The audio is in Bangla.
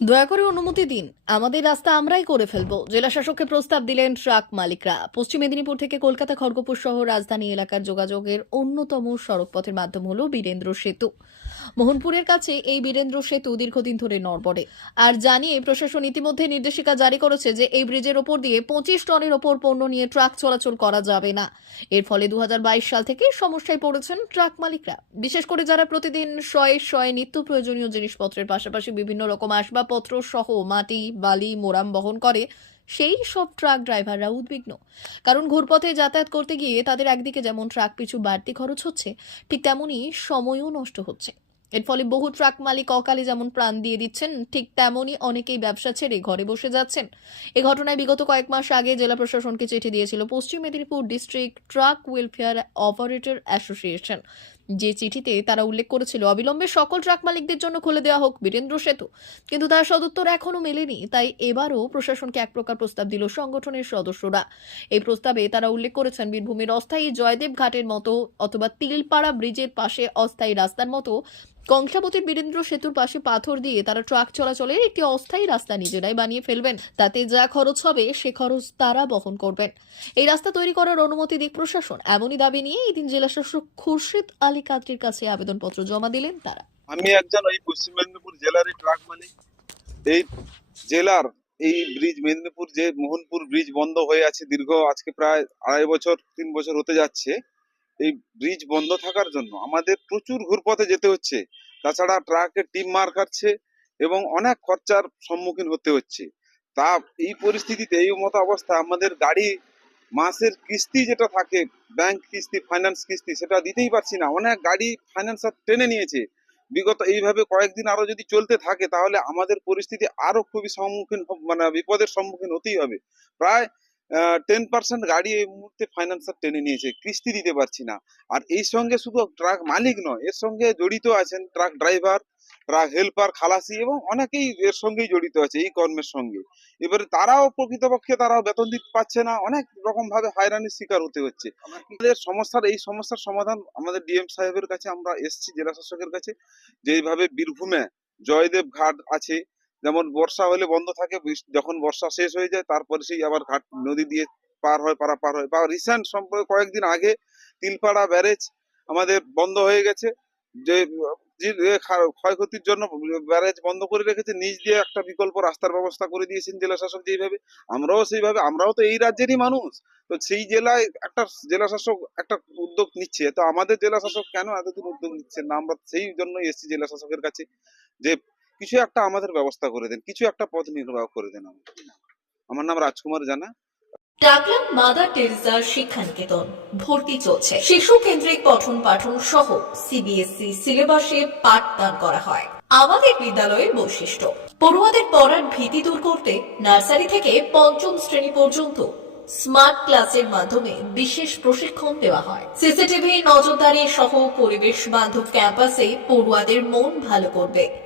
দয়া করে অনুমতি দিন। আমাদের রাস্তা আমরাই করে ফেলব। জেলা শাসককে প্রস্তাব দিলেন ট্রাক মালিকরা। পশ্চিম মেদিনীপুর থেকে কলকাতা খড়গপুর সহ রাজধানী এলাকার যোগাযোগের অন্যতম সড়কপথের মাধ্যম হল বীরেন্দ্র সেতু। মোহনপুরের কাছে এই বীরেন্দ্র সেতু দীর্ঘদিন ধরে নড়বড়ে। আর জানিয়ে প্রশাসন ইতিমধ্যে নির্দেশিকা জারি করেছে যে, এই ব্রিজের ওপর দিয়ে পঁচিশ টনের ওপর পণ্য নিয়ে ট্রাক চলাচল করা যাবে না। এর ফলে দু হাজার বাইশ সাল থেকে সমস্যায় পড়েছেন ট্রাক মালিকরা। বিশেষ করে যারা প্রতিদিন শয়ে শয়ে নিত্য প্রয়োজনীয় জিনিসপত্রের পাশাপাশি বিভিন্ন রকম আসবাবপত্র সহ মাটি, বালি, মোরাম বহন করে, সেই সব ট্রাক ড্রাইভাররা উদ্বিগ্ন। কারণ ঘুরপথে যাতায়াত করতে গিয়ে তাদের একদিকে যেমন ট্রাক পিছু বাড়তি খরচ হচ্ছে, ঠিক তেমনই সময়ও নষ্ট হচ্ছে। এর ফলে বহু ট্রাক মালিক অকালে যেমন প্রাণ দিয়ে দিচ্ছেন, ঠিক তেমনই অনেকেই ব্যবসা ছেড়ে ঘরে বসে যাচ্ছেন। এ ঘটনায় বিগত কয়েক মাস আগে জেলা প্রশাসনকে চিঠি দিয়েছিল পশ্চিম Medinipur district truck welfare operator association. যে চিঠিতে তারা উল্লেখ করেছিল, অবিলম্বে সকল ট্রাক মালিকদের জন্য খুলে দেওয়া হোক, বীরেন্দ্র সেতু। কিন্তু তার সদুত্তর এখনও মেলেনি, তাই এবারও প্রশাসনকে এক প্রকার প্রস্তাব দিল সংগঠনের সদস্যরা। এই প্রস্তাবে তারা উল্লেখ করেছেন, বীরভূমের অস্থায়ী জয়দেব ঘাটের মতো অথবা তিলপাড়া ব্রিজের পাশে অস্থায়ী রাস্তার মতো কংসাবতীর বীরেন্দ্র সেতুর পাশে পাথর দিয়ে তারা ট্রাক চলাচলের একটি অস্থায়ী রাস্তা নিজেরাই বানিয়ে ফেলবেন। তাতে যা খরচ হবে, সে খরচ তারা বহন করবেন। এই রাস্তা তৈরি করার অনুমতি দিক প্রশাসন। এমনই দাবি নিয়ে এদিন জেলা শাসক খুরশিদ আলী কাদরির কাছে আবেদনপত্র জমা দিলেন তারা। আমি একজন এই পশ্চিম মেদিনীপুর জেলারই ট্রাক মালিক। এই জেলার এই ব্রিজ, মেদিনীপুর যে মোহনপুর ব্রিজ বন্ধ হয়ে আছে দীর্ঘ আজকে প্রায় আড়াই বছর, তিন বছর হতে যাচ্ছে। এই ব্রিজ বন্ধ থাকার জন্য আমাদের প্রচুর ঘুরপথে যেতে হচ্ছে। তাছাড়া ট্রাকে টিম মার খাচ্ছে এবং অনেক খরচার সম্মুখীন হতে হচ্ছে। তা এই পরিস্থিতিতে এই মতো অবস্থা আমাদের গাড়ি মাসের কিস্তি যেটা থাকে ব্যাংক কিস্তি ফাইন্যান্স কিস্তি, সেটা দিতেই পারছি না। অনেক গাড়ি ফাইন্যান্সার টেনে নিয়েছে। বিগত এইভাবে কয়েকদিন আরও যদি চলতে থাকে, তাহলে আমাদের পরিস্থিতি আরও খুবই সম্মুখীন মানে বিপদের সম্মুখীন হতেই হবে। প্রায় টেন পার্সেন্ট গাড়ি এই মুহূর্তে ফাইন্যান্সার টেনে নিয়েছে কিস্তি দিতে পারছি না। আর এই সঙ্গে শুধু ট্রাক মালিক নয় এর সঙ্গে জড়িত আছেন ট্রাক ড্রাইভার ট্রাক হেল্পার খালাসি এবং অনেকেই এর সঙ্গেই জড়িত আছে এই কর্মের সঙ্গে। এবারে তারাও প্রকৃতপক্ষে তারাও বেতন দিতে পারছে না অনেক রকম ভাবে হয়রানির শিকার হতে হচ্ছে। আমাদের সমস্যার এই সমস্যার সমাধান আমাদের ডিএম সাহেবের কাছে আমরা এসছি জেলা শাসকের কাছে। যে এইভাবে বীরভূমে জয়দেব ঘাট আছে যেমন বর্ষা হলে বন্ধ থাকে যখন বর্ষা শেষ হয়ে যায়, তারপরে সেই আবার ঘাট, নদী দিয়ে পার হয়, পারা পার হয়। বা রিসেন্ট সম্পর্কে কয়েকদিন আগে তিলপাড়া ব্যারেজ আমাদের বন্ধ হয়ে গেছে। যে ক্ষয়ক্ষতির জন্য ব্যারেজ বন্ধ করে রেখেছে, নিচ দিয়ে একটা বিকল্প রাস্তার ব্যবস্থা করে দিয়েছেন জেলা শাসক যেইভাবে। আমরাও সেইভাবে, আমরাও তো এই রাজ্যেরই মানুষ। তো সেই জেলায় একটা জেলা শাসক একটা উদ্যোগ নিচ্ছে। তো আমাদের জেলা শাসক কেন এতদিন উদ্যোগ নিচ্ছে না? আমরা সেই জন্যই এসেছি জেলা শাসকের কাছে যে কিছু একটা আমাদের ব্যবস্থা করে দেন, কিছু একটা পথ নির্বাহ করে দেন। আমার নাম রাজকুমার জানা। টাকলাম মাদার টেরেসা শিক্ষা নিকেতন ভর্তি চলছে। শিশু কেন্দ্রিক পঠন পাঠন সহ সিবিএসই সিলেবাসে পাঠদান করা হয়। আমাদের বিদ্যালয়ের বৈশিষ্ট্য, পড়ুয়াদের পড়ার ভীতি দূর করতে নার্সারি থেকে পঞ্চম শ্রেণি পর্যন্ত স্মার্ট ক্লাসের মাধ্যমে বিশেষ প্রশিক্ষণ দেওয়া হয়। সিসিটিভি, নজরদারি সহ পরিবেশ বান্ধব ক্যাম্পাসে পড়ুয়াদের মন ভালো করবে।